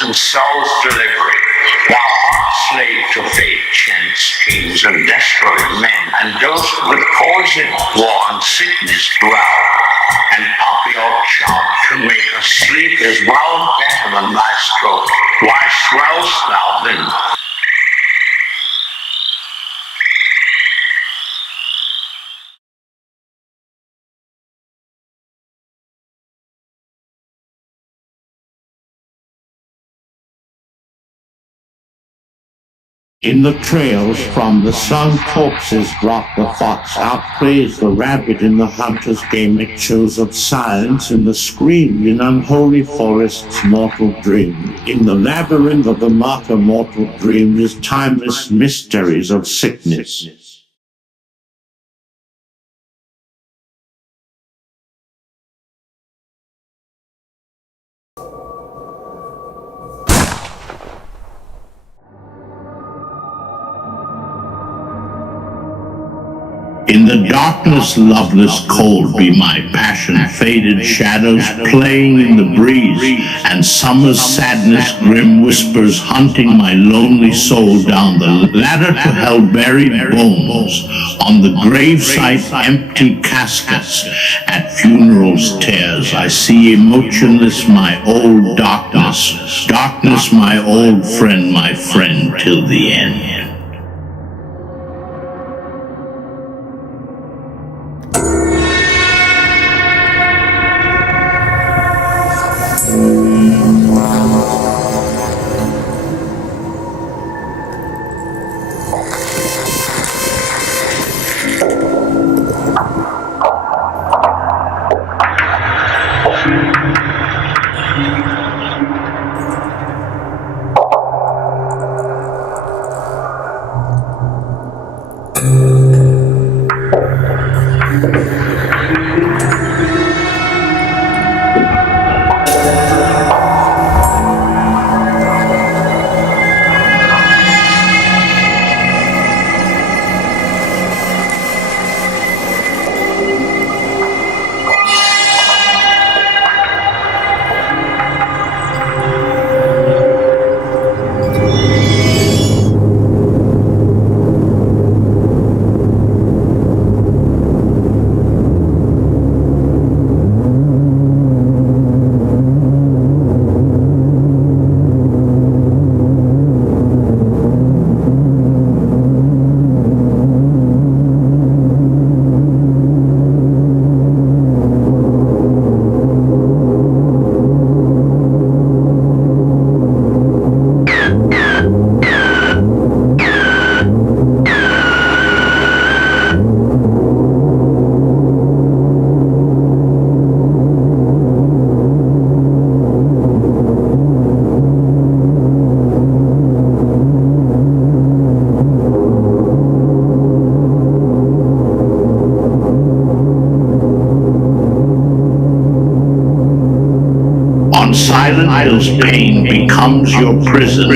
And souls delivery. Thou art slave to fate, chance, kings, and desperate men, and those with poison, war, and sickness dwell. And poppy or charm to make us sleep is well better than thy stroke. Why swell'st thou then? In the trails from the sun corpses drop the fox, outplays the rabbit in the hunter's game. Echoes of silence in the scream in unholy forests mortal dream. In the labyrinth of the martyr mortal dream is timeless mysteries of sickness. In the darkness, loveless cold be my passion, faded shadows playing in the breeze, and summer's sadness grim whispers hunting my lonely soul down the ladder to hell. Buried bones on the gravesite, empty caskets at funerals tears. I see emotionless my old darkness, darkness my old friend, my friend till the end. Silent Hill's pain becomes your prison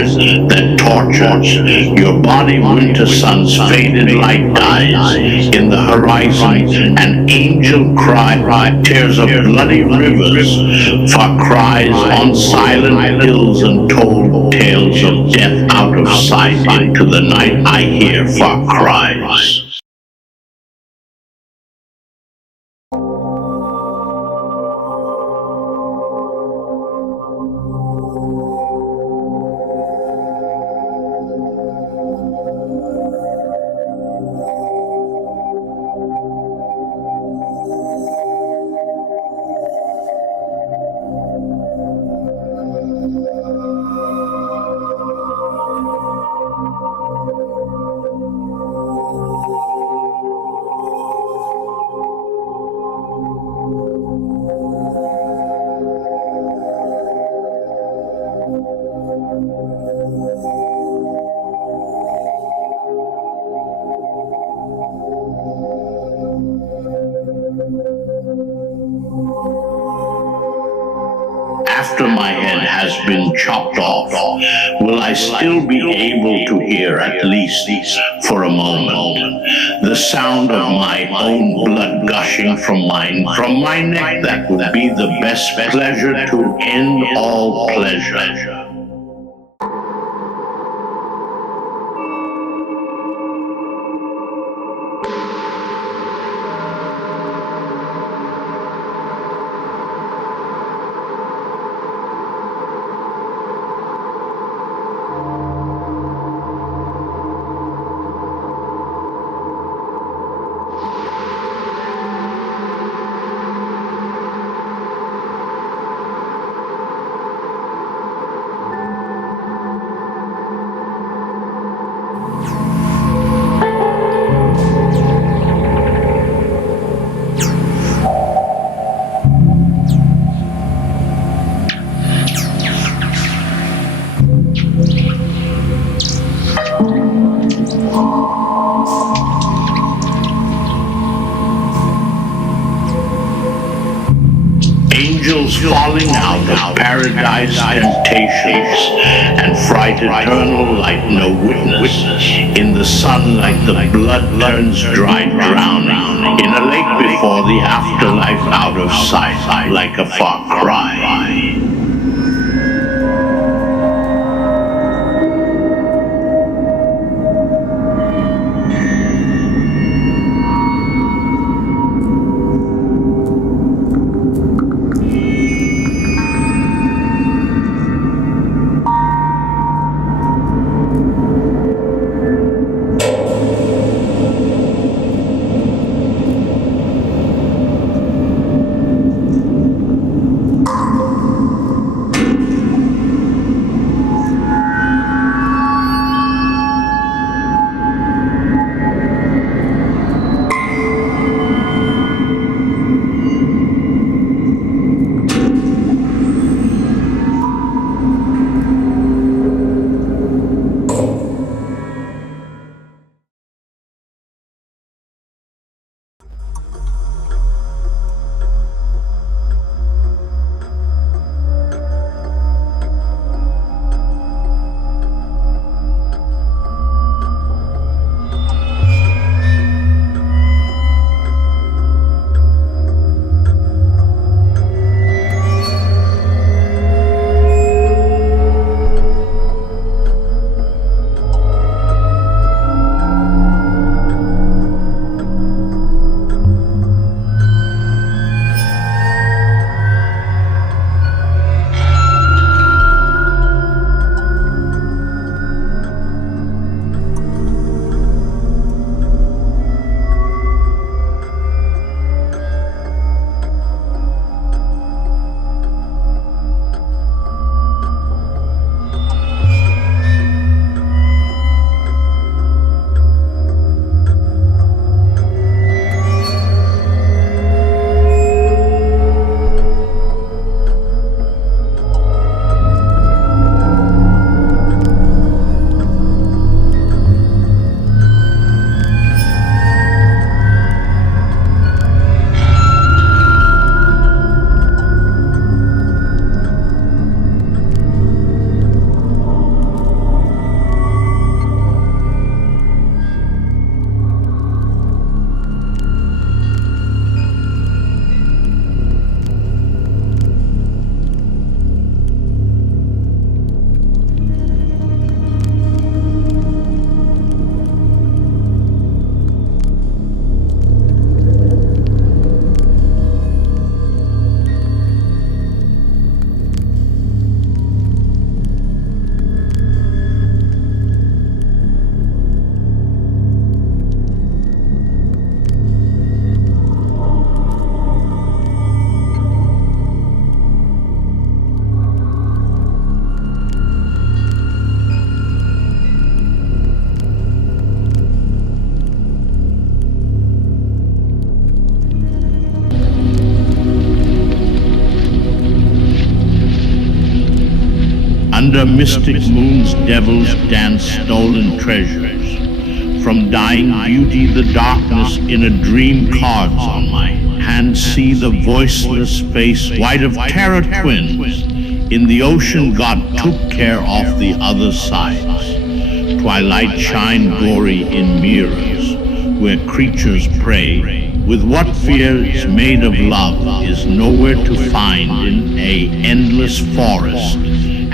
that tortures your body. Winter sun's faded light dies in the horizon. An angel cry tears up bloody rivers, far cries on silent hills and told tales of death out of sight. Into the night I hear far cries. After my head has been chopped off, will I still be able to hear, at least for a moment, the sound of my own blood gushing from my neck? That would be the best pleasure to end all pleasure. angels falling out of paradise temptations, and fright eternal like no witness. In the sunlight the blood turns dry, drowning in a lake before the afterlife, out of sight like a far cry. Under mystic moons devils dance stolen treasures. From dying beauty the darkness in a dream cards on my hand. See the voiceless face white of terror twins. In the ocean God took care of the other sides. Twilight shine glory in mirrors where creatures pray. With what fear is made of love is nowhere to find in a endless forest.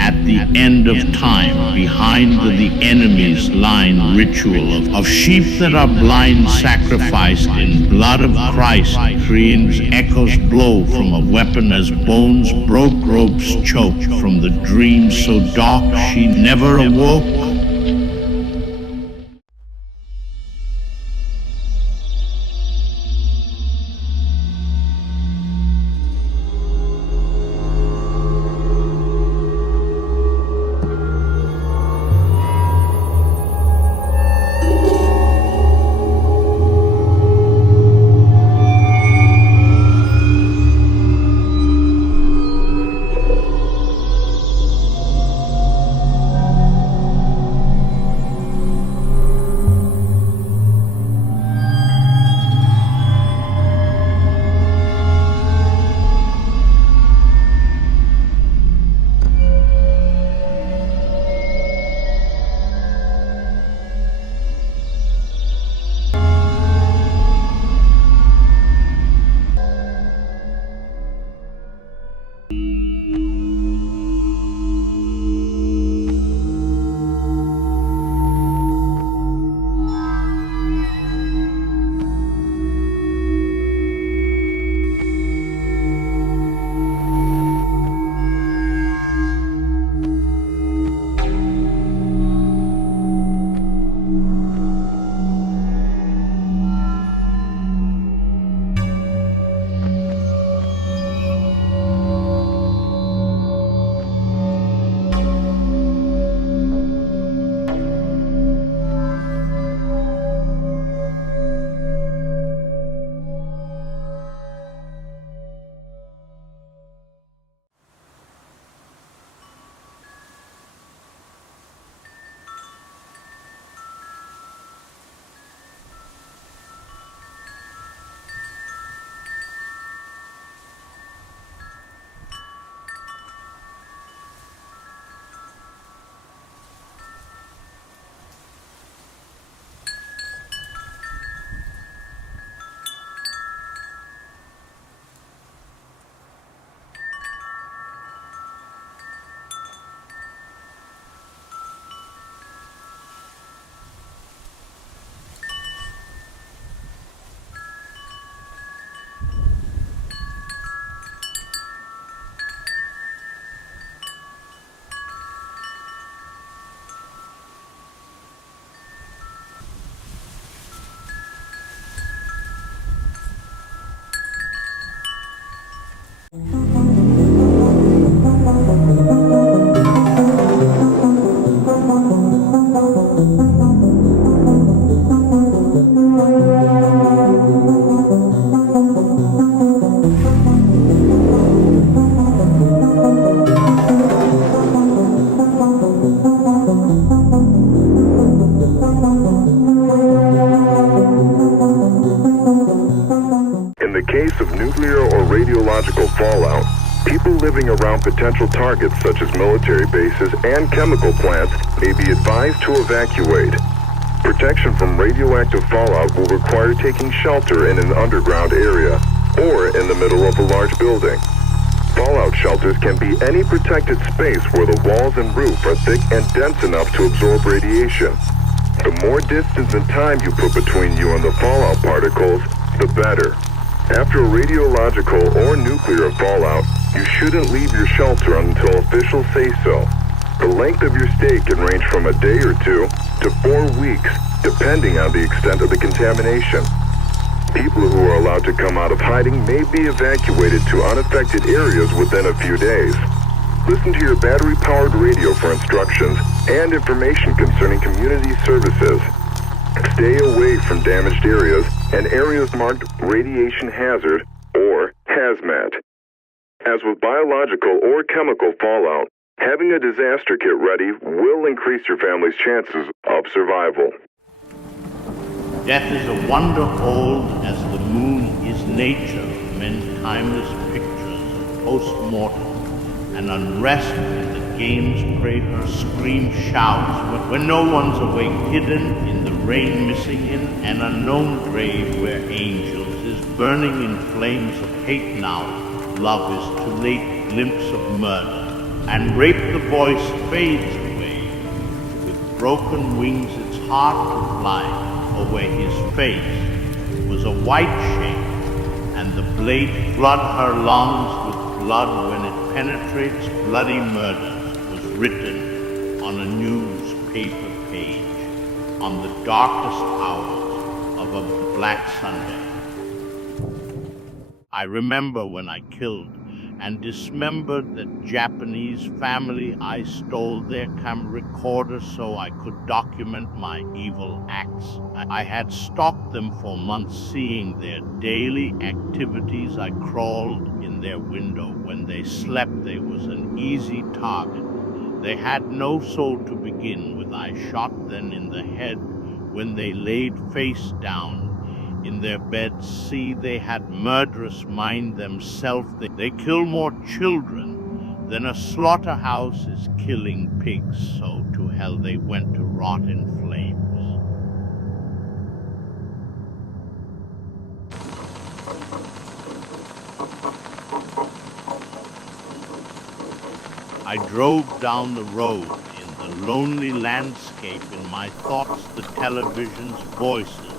At the end of time, behind the enemy's line ritual of sheep that are blind, sacrificed in blood of Christ, dreams echoes blow from a weapon as bones broke, ropes choked from the dream so dark she never awoke. the case of nuclear or radiological fallout, people living around potential targets such as military bases and chemical plants may be advised to evacuate. Protection from radioactive fallout will require taking shelter in an underground area or in the middle of a large building. Fallout shelters can be any protected space where the walls and roof are thick and dense enough to absorb radiation. The more distance and time you put between you and the fallout particles, the better. After a radiological or nuclear fallout, you shouldn't leave your shelter until officials say so. The length of your stay can range from a day or 2 to 4 weeks, depending on the extent of the contamination. People who are allowed to come out of hiding may be evacuated to unaffected areas within a few days. Listen to your battery-powered radio for instructions and information concerning community services. Stay away from damaged areas and areas marked radiation hazard or hazmat. As with biological or chemical fallout, having a disaster kit ready will increase your family's chances of survival. Death is a wonder old as the moon is nature, men's timeless pictures of post-mortem and unrest and the games pray her scream shouts when no one's awake, hidden in the rain, missing in an unknown grave where angels is burning in flames of hate now. Love is too late, glimpse of murder, and rape the voice fades away. With broken wings it's hard to fly, where his face was a white shape, and the blade flood her lungs with blood when it penetrates bloody murder, was written on a newspaper page, on the darkest hours of a black Sunday. I remember when I killed and dismembered the Japanese family. I stole their camera recorder so I could document my evil acts. I had stalked them for months, seeing their daily activities. I crawled in their window. When they slept, they was an easy target. They had no soul to begin with. I shot them in the head when they laid face down in their beds. See, they had murderous mind themselves. They kill more children than a slaughterhouse is killing pigs. So to hell they went to rot in flames. I drove down the road in the lonely landscape. In my thoughts, the television's voices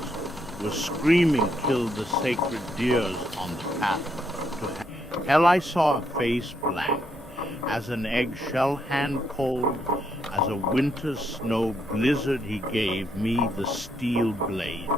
were screaming, kill the sacred deers on the path to hell. I saw a face blank as an eggshell, hand cold as a winter's snow blizzard. He gave me the steel blade.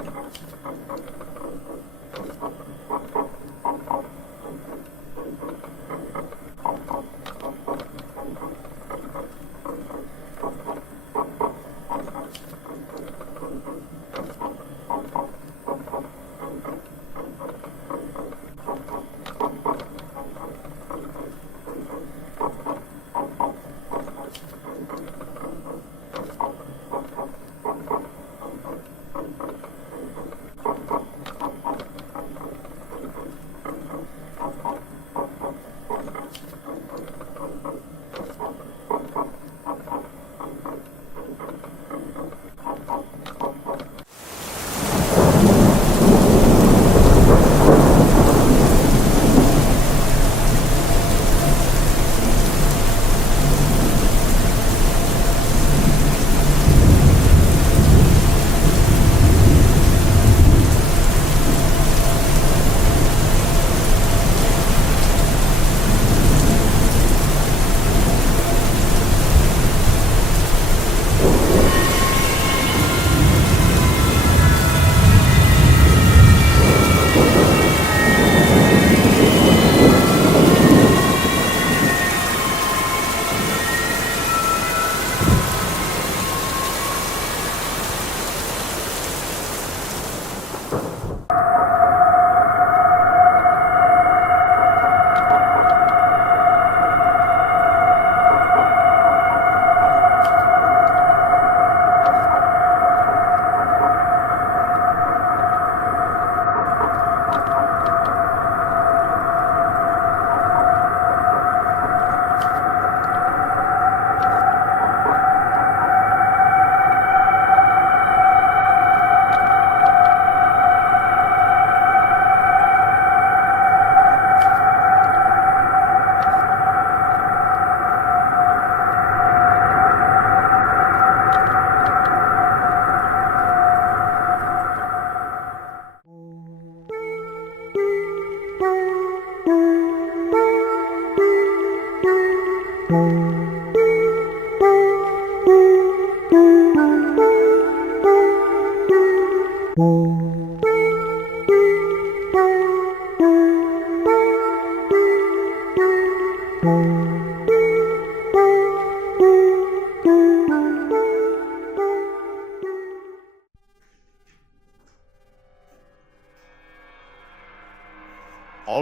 All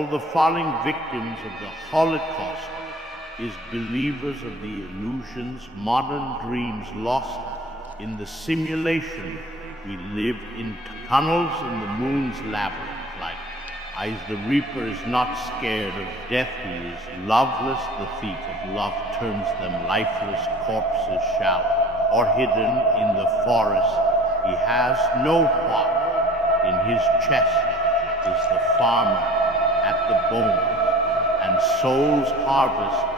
the falling victims of the Holocaust is believers of the illusions, modern dreams lost in the simulation. We live in tunnels in the moon's labyrinth. Like Eyes the Reaper is not scared of death, he is loveless. The thief of love turns them lifeless corpses shallow, or hidden in the forest. He has no part. In his chest is the farmer at the bones, and soul's harvest.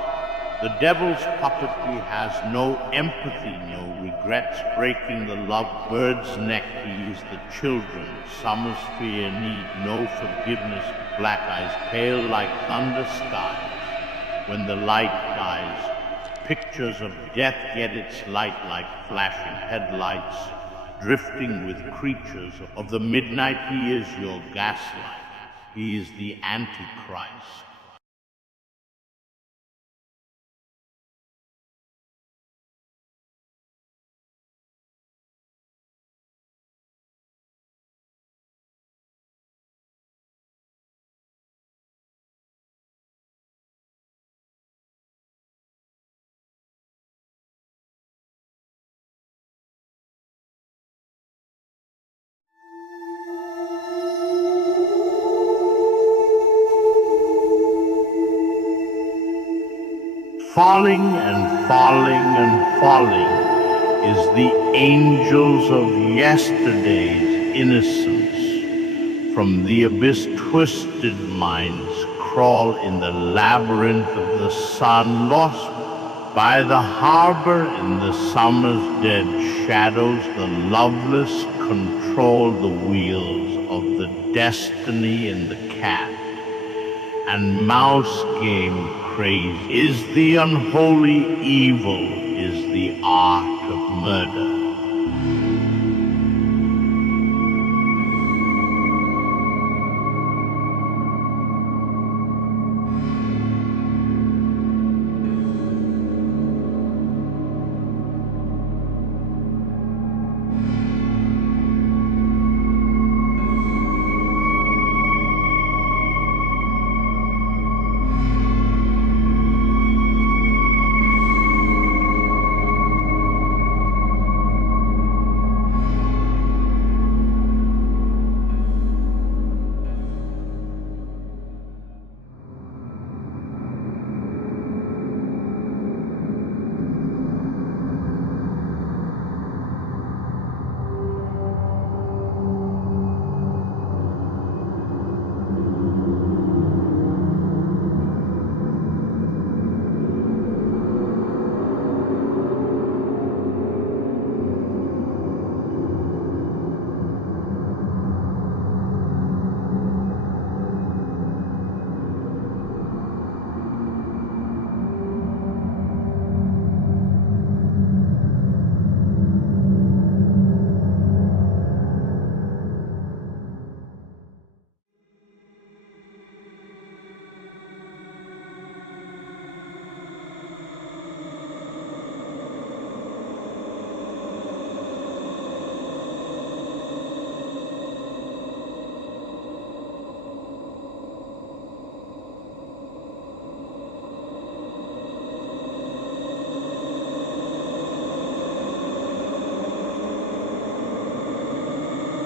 The devil's puppetry has no empathy, no regrets, breaking the lovebird's neck. He is the children. Summer's fear need no forgiveness. Black eyes pale like thunder skies. When the light dies, pictures of death get its light like flashing headlights, drifting with creatures of the midnight. He is your gaslight. He is the Antichrist. Falling and falling and falling is the angels of yesterday's innocence. From the abyss twisted minds crawl in the labyrinth of the sun, lost by the harbor in the summer's dead shadows. The loveless control the wheels of the destiny in the cat and mouse game craze. Is the unholy evil, is the art of murder.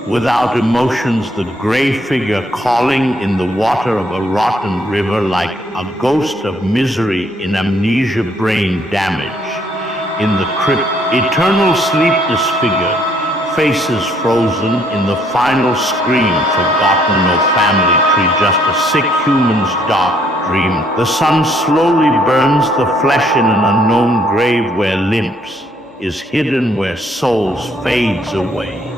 Without emotions, the gray figure calling in the water of a rotten river, like a ghost of misery in amnesia brain damage. In the crypt, eternal sleep disfigured, faces frozen in the final scream, forgotten, no family tree, just a sick human's dark dream. The sun slowly burns the flesh in an unknown grave where limbs is hidden, where souls fades away.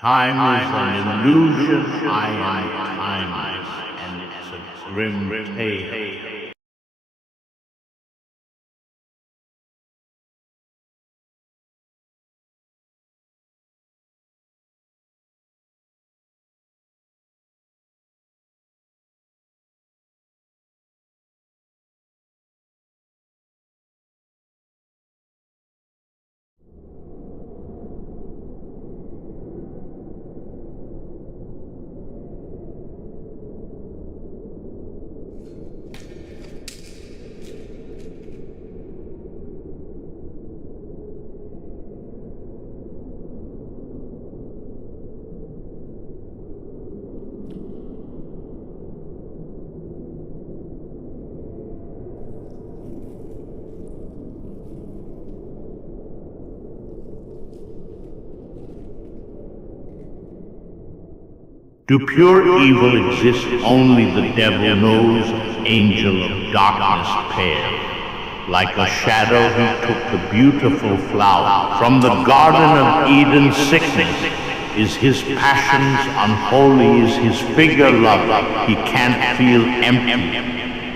Time is an illusion, I am timeless, and it's a grim tale. Do pure evil exist? Only the devil knows, angel of darkness pale. Like a shadow he took the beautiful flower from the Garden of Eden. Sickness is his passions, unholy is his figure love. He can't feel empty.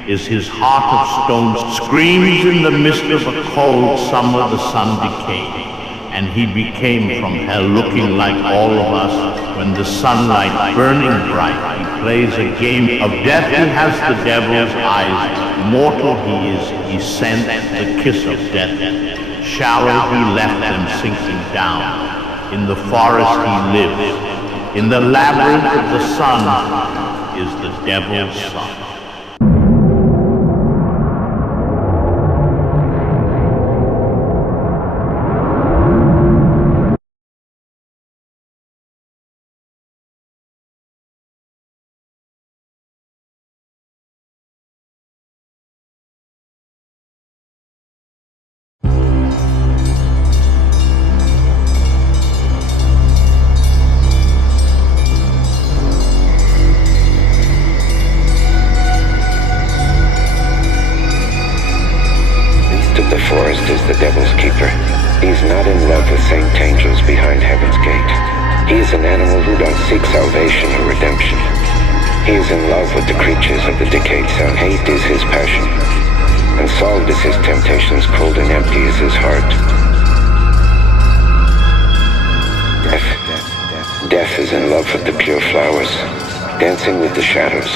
Is his heart of stone, screams in the midst of a cold summer, the sun decayed. And he became from hell, looking like all of us. When the sunlight burning bright, he plays a game of death. He has the devil's eyes. Mortal he is, he sent the kiss of death. Shallow he left them sinking down. In the forest he lives. In the labyrinth of the sun is the devil's son. Is the devil's keeper. He's not in love with saint angels behind heaven's gate. He is an animal who don't seek salvation or redemption. He is in love with the creatures of the decayed sun. Hate is his passion, and solved is his temptations. Cold and empty is his heart. Death is in love with the pure flowers, dancing with the shadows,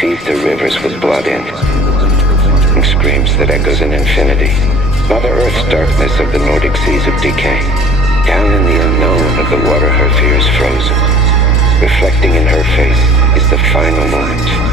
feed the rivers with blood in, and screams that echoes in infinity. Mother Earth's darkness of the Nordic seas of decay. Down in the unknown of the water her fear is frozen. Reflecting in her face is the final moment.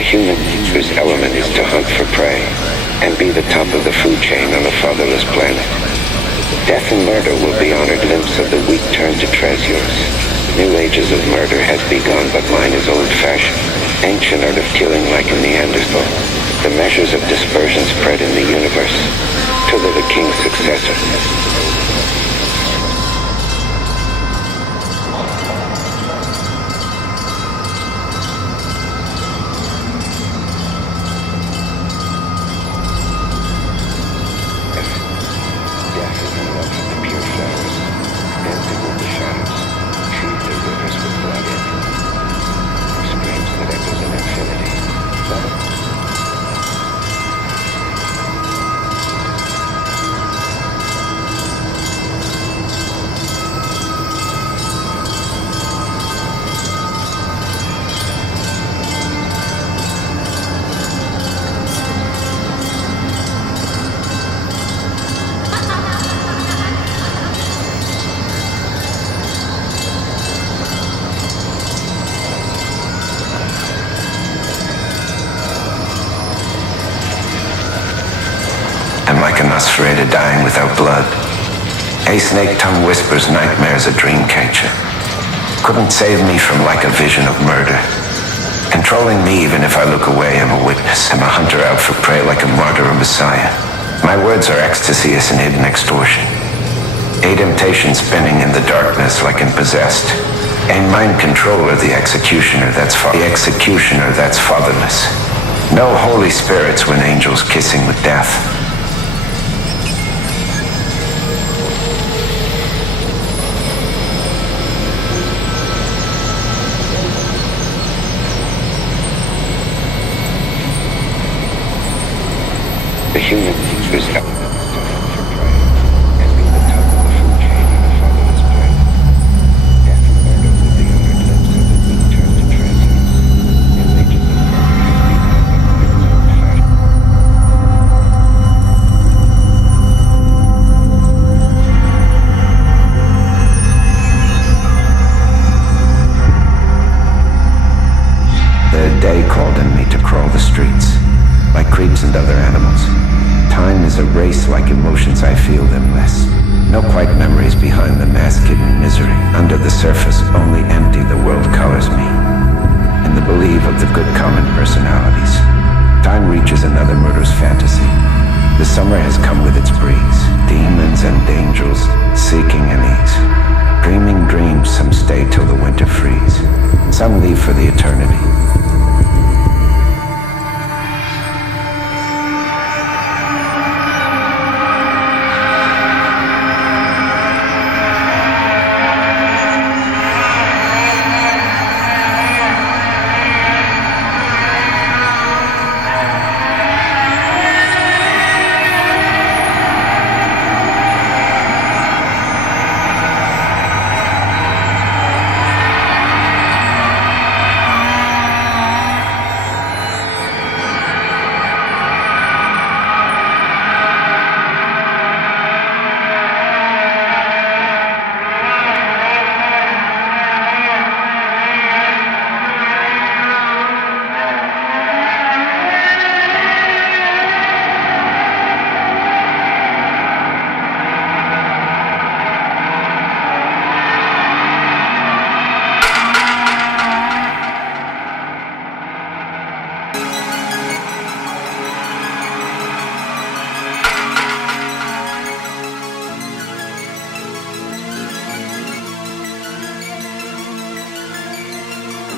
The human whose element is to hunt for prey and be the top of the food chain on a fatherless planet. Death and murder will be honored limbs of the weak turned to treasures. New ages of murder has begun, but mine is old-fashioned. Ancient art of killing like a Neanderthal. The measures of dispersion spread in the universe. Tiller the king's successor. incarcerated, dying without blood. A snake tongue whispers nightmares a dream catcher. Couldn't save me from like a vision of murder. Controlling me even if I look away, I'm a witness. I'm a hunter out for prey like a martyr or messiah. My words are ecstasy as an hidden extortion. A temptation spinning in the darkness like an possessed. A mind controller, the executioner that's fatherless. No holy spirits when angels kissing with death. The human is element to hunt for prey and be the top of the food chain on a fatherless planet. Death and murder will be on our lips as the weak turn to transience. In legions of The day called in me to crawl the streets, like creeps and other animals. Time is a race like emotions, I feel them less. No quiet memories behind the mask hidden misery. Under the surface, only empty the world colors me. In the belief of the good common personalities. Time reaches another murderous fantasy. The summer has come with its breeze. Demons and angels seeking an ease. Dreaming dreams, some stay till the winter freeze. Some leave for the eternity.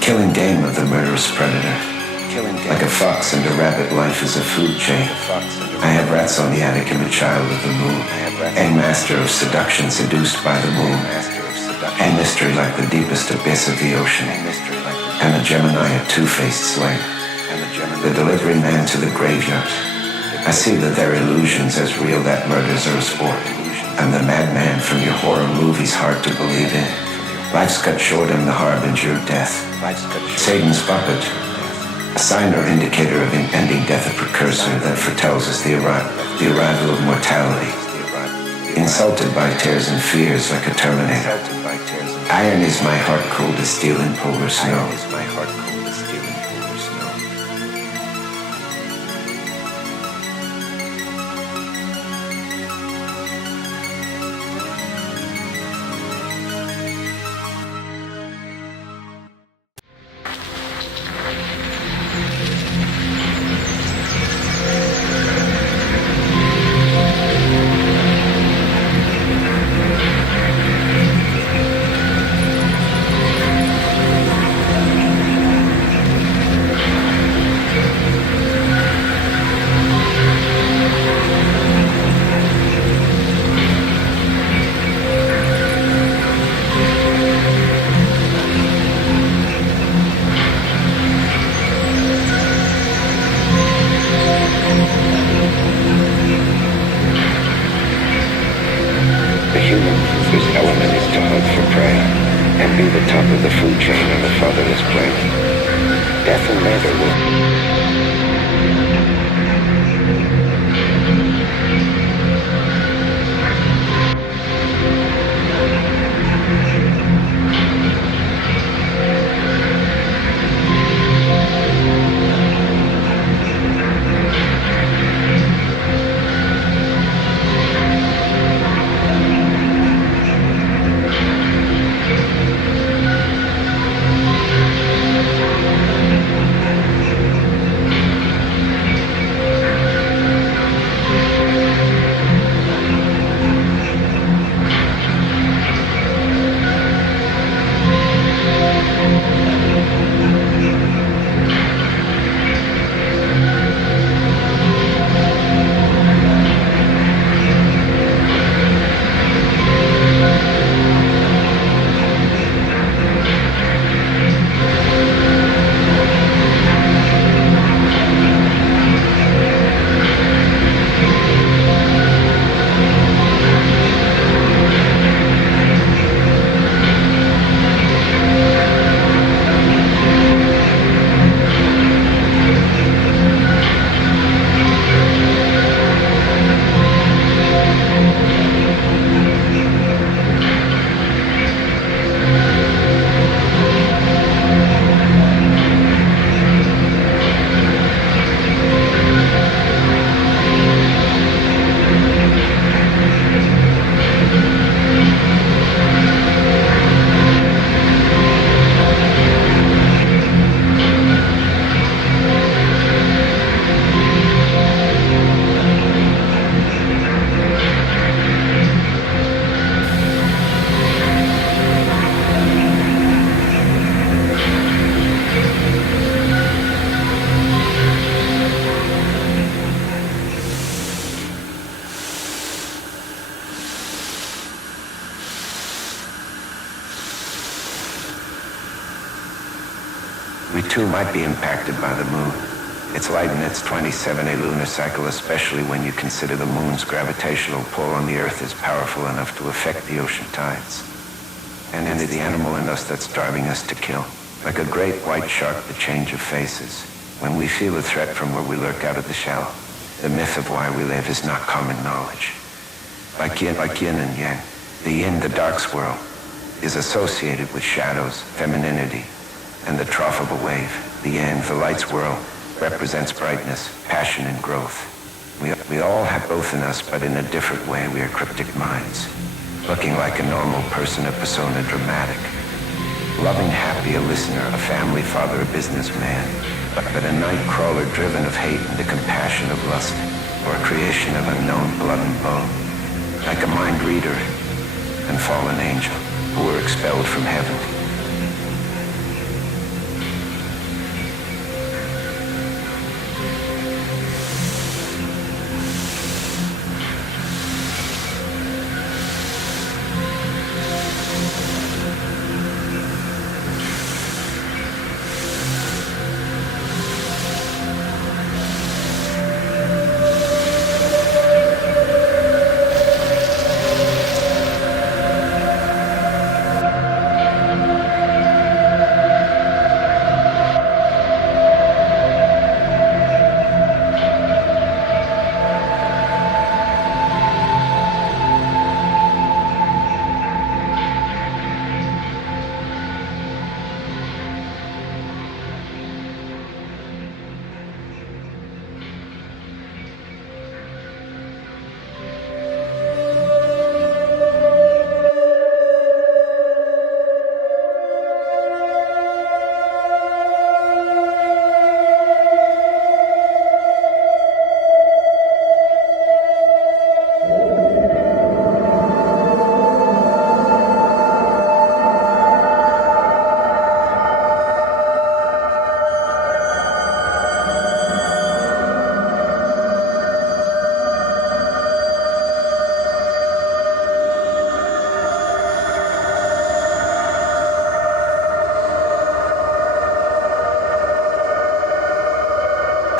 Killing game of the murderous predator. Like a fox and a rabbit, life is a food chain. I have rats on the attic and a child of the moon. A master of seduction seduced by the moon. A mystery like the deepest abyss of the ocean. And a Gemini, a two-faced slave. The delivery man to the graveyard. I see that they're illusions as real that murders are a sport. I'm the madman from your horror movies hard to believe in. Life's cut short and the harbinger of death. Satan's puppet. A sign or indicator of impending death, a precursor that foretells us the arrival of mortality. Insulted by tears and fears like a terminator. Iron is my heart cold as steel in polar snow. We too might be impacted by the moon. Its light and its 27-day lunar cycle, especially when you consider the moon's gravitational pull on the Earth is powerful enough to affect the ocean tides. And it's the animal in us that's driving us to kill. Like a great white shark, the change of faces. When we feel a threat from where we lurk out of the shallow, the myth of why we live is not common knowledge. Like yin and yang, the yin, the dark swirl, is associated with shadows, femininity, and the trough of a wave. The yang, the light swirl, represents brightness, passion, and growth. We all have both in us, but in a different way. We are cryptic minds, looking like a normal person, a persona dramatic. Loving, happy, a listener, a family father, a businessman, but a night crawler driven of hate into compassion of lust, or a creation of unknown blood and bone, like a mind reader and fallen angel who were expelled from heaven.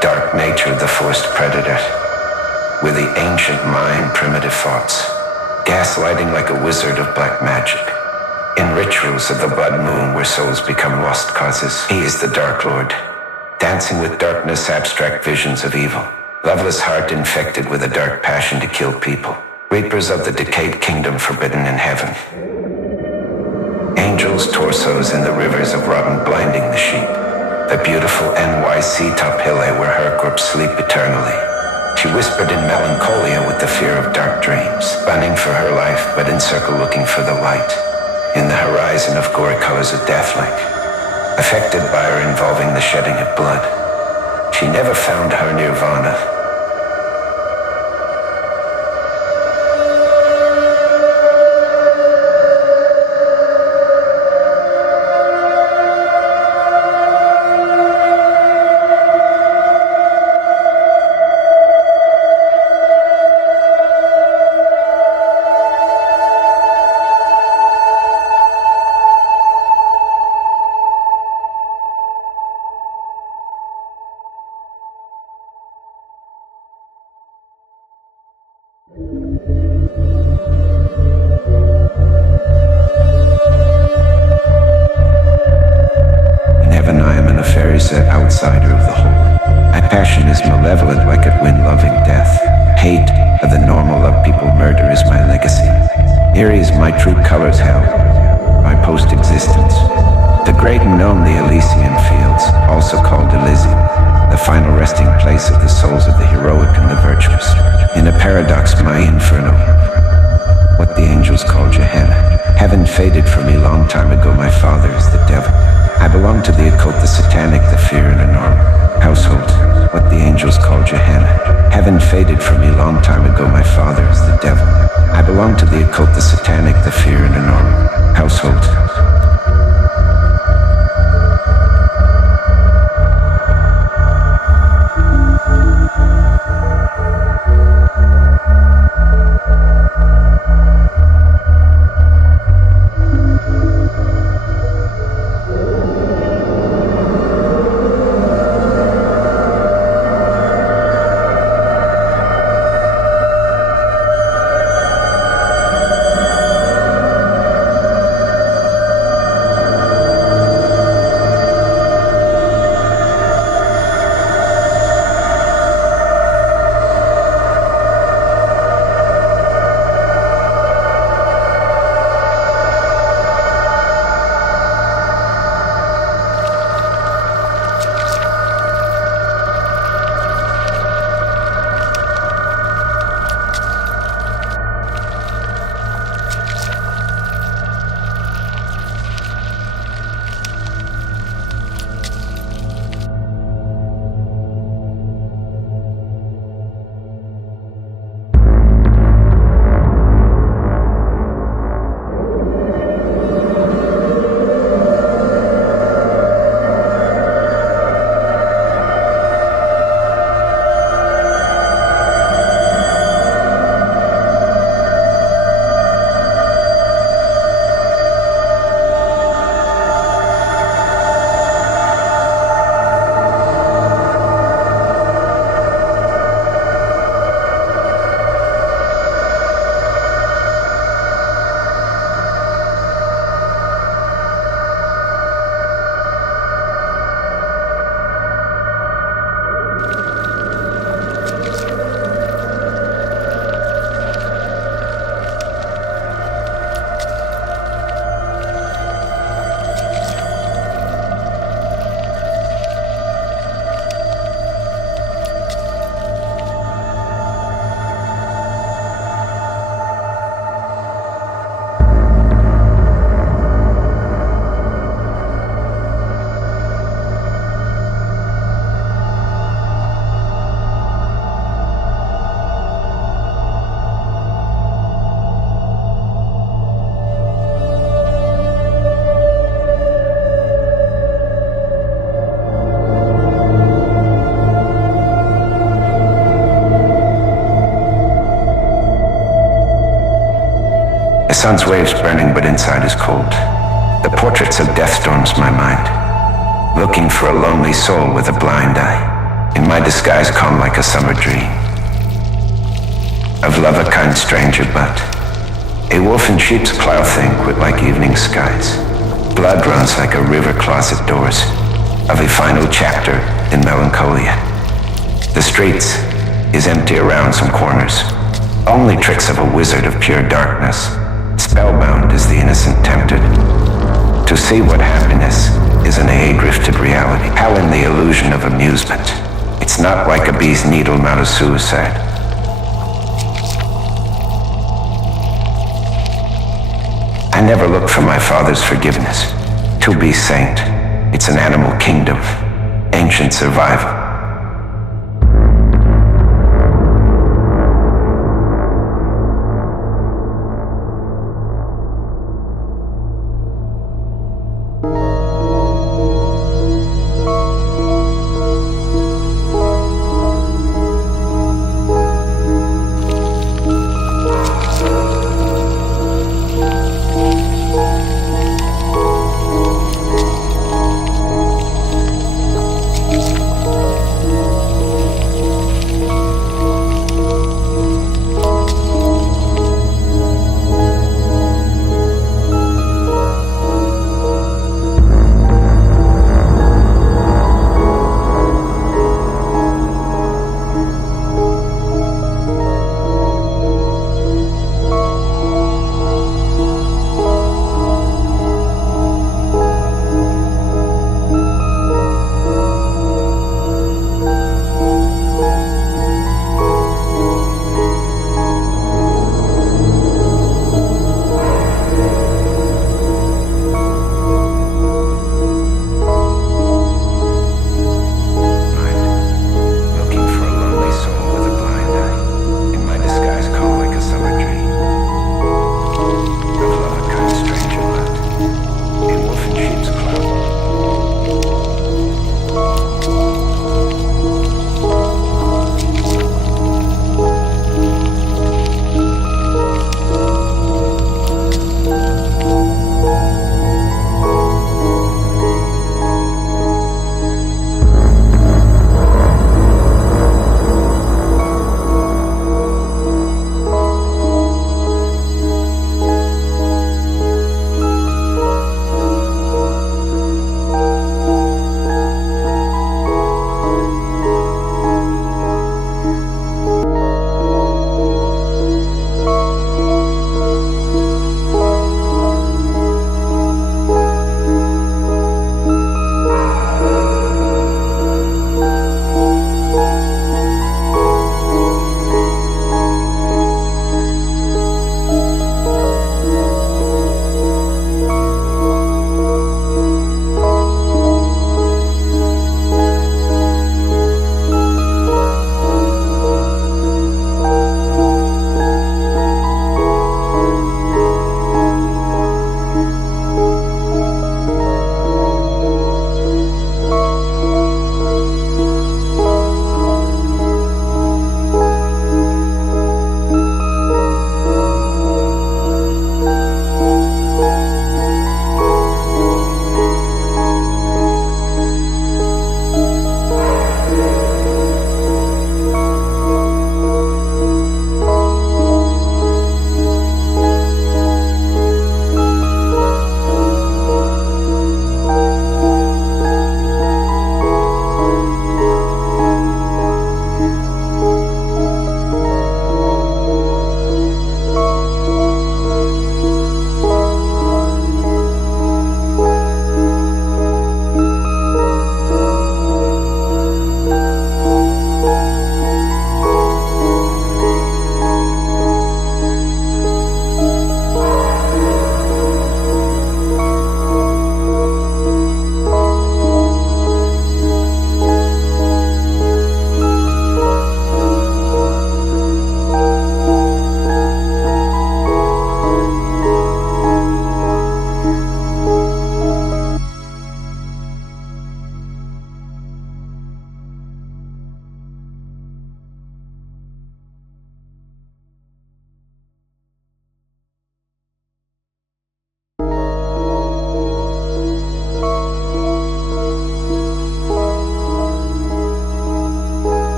Dark nature, the forced predator, with the ancient mind, primitive thoughts, gaslighting like a wizard of black magic. In rituals of the blood moon where souls become lost causes, he is the Dark Lord, dancing with darkness, abstract visions of evil. Loveless heart infected with a dark passion to kill people. Reapers of the decayed kingdom forbidden in heaven. Angels' torsos in the rivers of rotten blinding the sheep. The beautiful NYC top hill where her corpse sleep eternally. She whispered in melancholia with the fear of dark dreams, running for her life but in circle looking for the light. In the horizon of gory colors of death-like, affected by her involving the shedding of blood. She never found her nirvana. Outsider of the whole. My passion is malevolent like a wind loving death. Hate of the normal of people murder is my legacy. Eerie is my true colors hell, my post-existence. The great and known the Elysian fields, also called Elysium, the final resting place of the souls of the heroic and the virtuous. In a paradox, my inferno, what the angels call Gehenna. Heaven faded from me long time ago, my father is the devil. I belong to the occult, the satanic, the fear in a normal household, what the angels call Gehenna. Heaven faded from me long time ago, my father is the devil. I belong to the occult, the satanic, the fear in a normal household. sun's waves burning, but inside is cold. The portraits of death storms my mind, looking for a lonely soul with a blind eye. In my disguise calm like a summer dream, of love a kind stranger, but a wolf in sheep's plow thing quit like evening skies. Blood runs like a river closet doors of a final chapter in melancholia. The streets is empty around some corners, only tricks of a wizard of pure darkness. Spellbound is the innocent tempted to see what happiness is an drifted reality. How in the illusion of amusement, it's not like a bee's needle, not a suicide. I never look for my father's forgiveness. To be saint, it's an animal kingdom, ancient survival.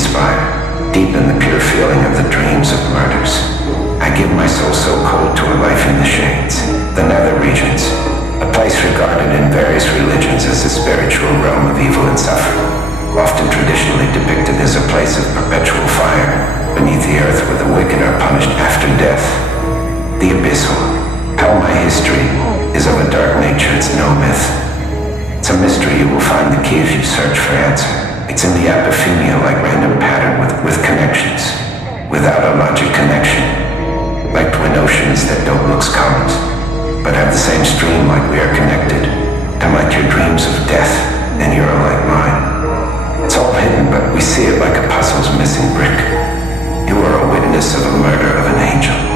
spire, deep in the pure feeling of the dreams of murders. I give my soul so cold to a life in the shades, the nether regions, a place regarded in various religions as the spiritual realm of evil and suffering, often traditionally depicted as a place of perpetual fire, beneath the earth where the wicked are punished after death. The abyssal, how my history is of a dark nature, it's no myth. It's a mystery you will find the key if you search for answer. It's in the apophenia like random pattern with connections, without a logic connection, like twin oceans that don't look commas, but have the same stream like we are connected, and like your dreams of death, and you're like mine. It's all hidden, but we see it like a puzzle's missing brick. You are a witness of a murder of an angel.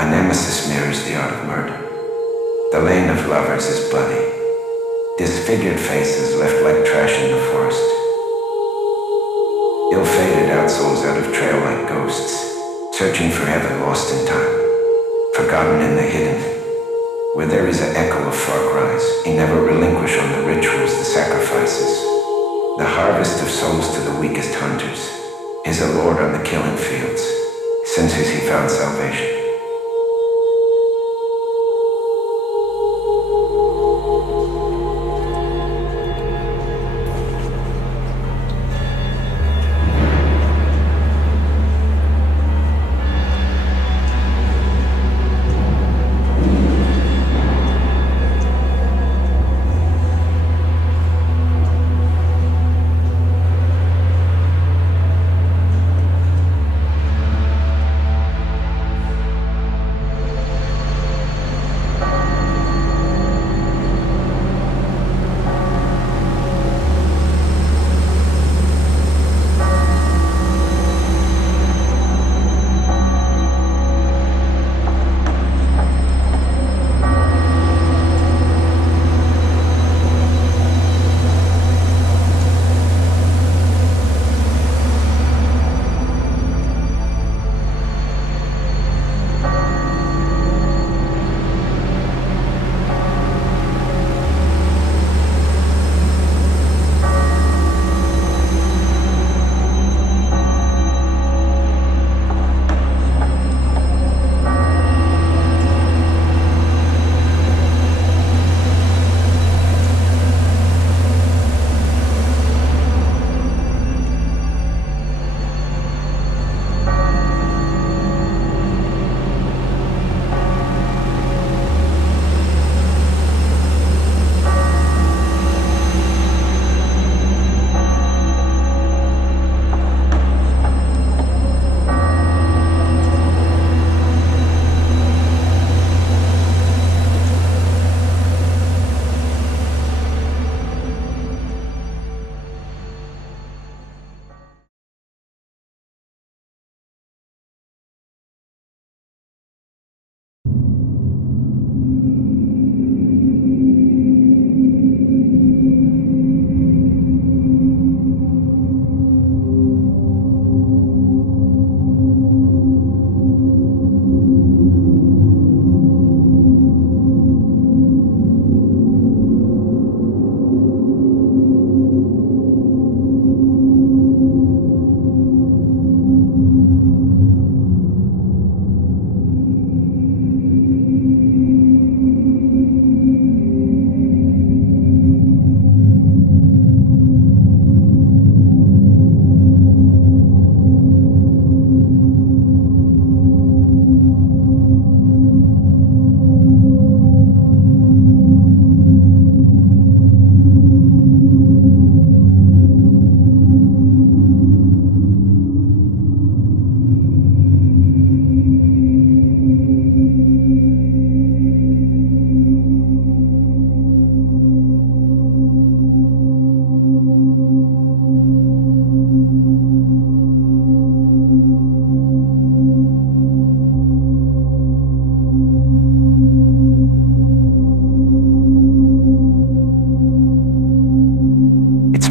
My nemesis mirrors the art of murder. The lane of lovers is bloody. Disfigured faces left like trash in the forest. Ill-fated outsouls out of trail like ghosts, searching for heaven lost in time, forgotten in the hidden. Where there is an echo of far cries, he never relinquish on the rituals, the sacrifices. The harvest of souls to the weakest hunters is a lord on the killing fields, since he found salvation.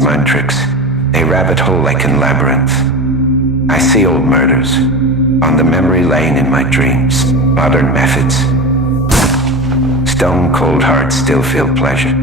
Mind tricks, a rabbit hole like in labyrinth. I see old murders on the memory lane in my dreams. Modern methods. Stone cold hearts still feel pleasure.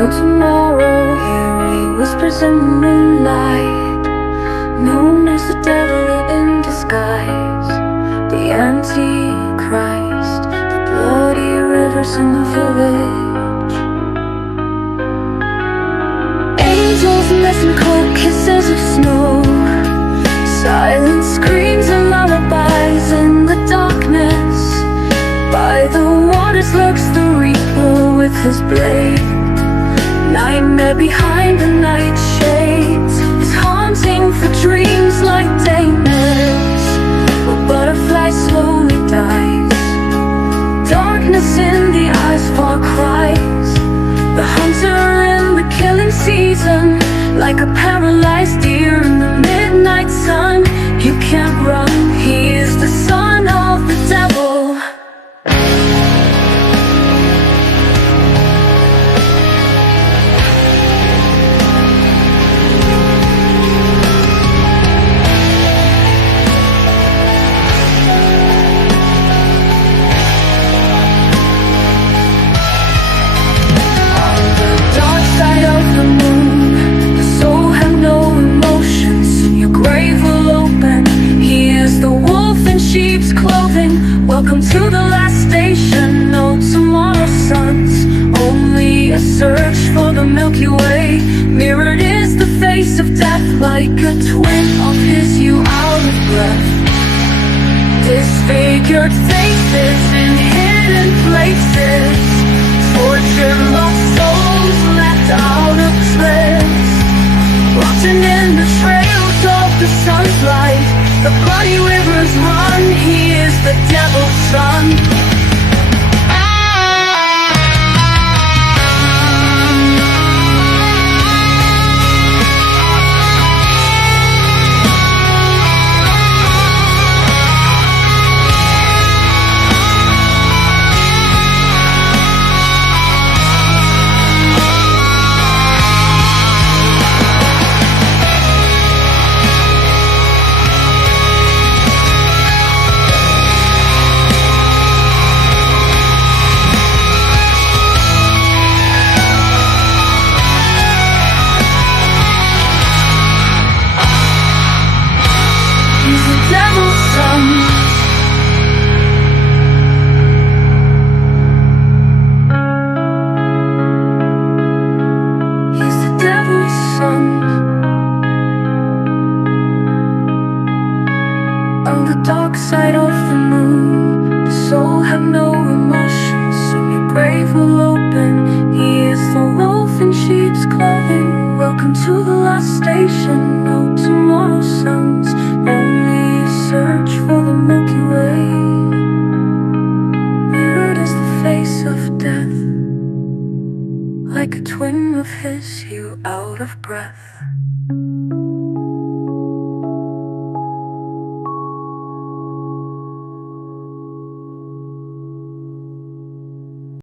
No tomorrow, here he whispers in the moonlight, known as the devil in disguise, the Antichrist, the bloody rivers in the village. Angels missing cold kisses of snow, silent screams and lullabies in the darkness. By the waters lurks the reaper with his blade. Nightmare behind the nightshades is haunting for dreams like daemons. A butterfly slowly dies, darkness in the eyes, far cries. The hunter in the killing season, like a paralyzed deer in the midnight sun. You can't run, he is the son of the devil. Welcome to the last station, no tomorrow suns, only a search for the Milky Way. Mirrored is the face of death, like a twin of his, you out of breath. Disfigured faces in hidden places, tortured lost souls left out of place, rotting in the trails of the sun's light. The bloody rivers run, he is the devil's son. On the dark side of the moon, the soul have no emotions, soon your grave will open. He is the wolf in sheep's clothing. Welcome to the last station, no tomorrow suns, only a search for the Milky Way. Mirrored is the face of death, like a twin of his, you out of breath.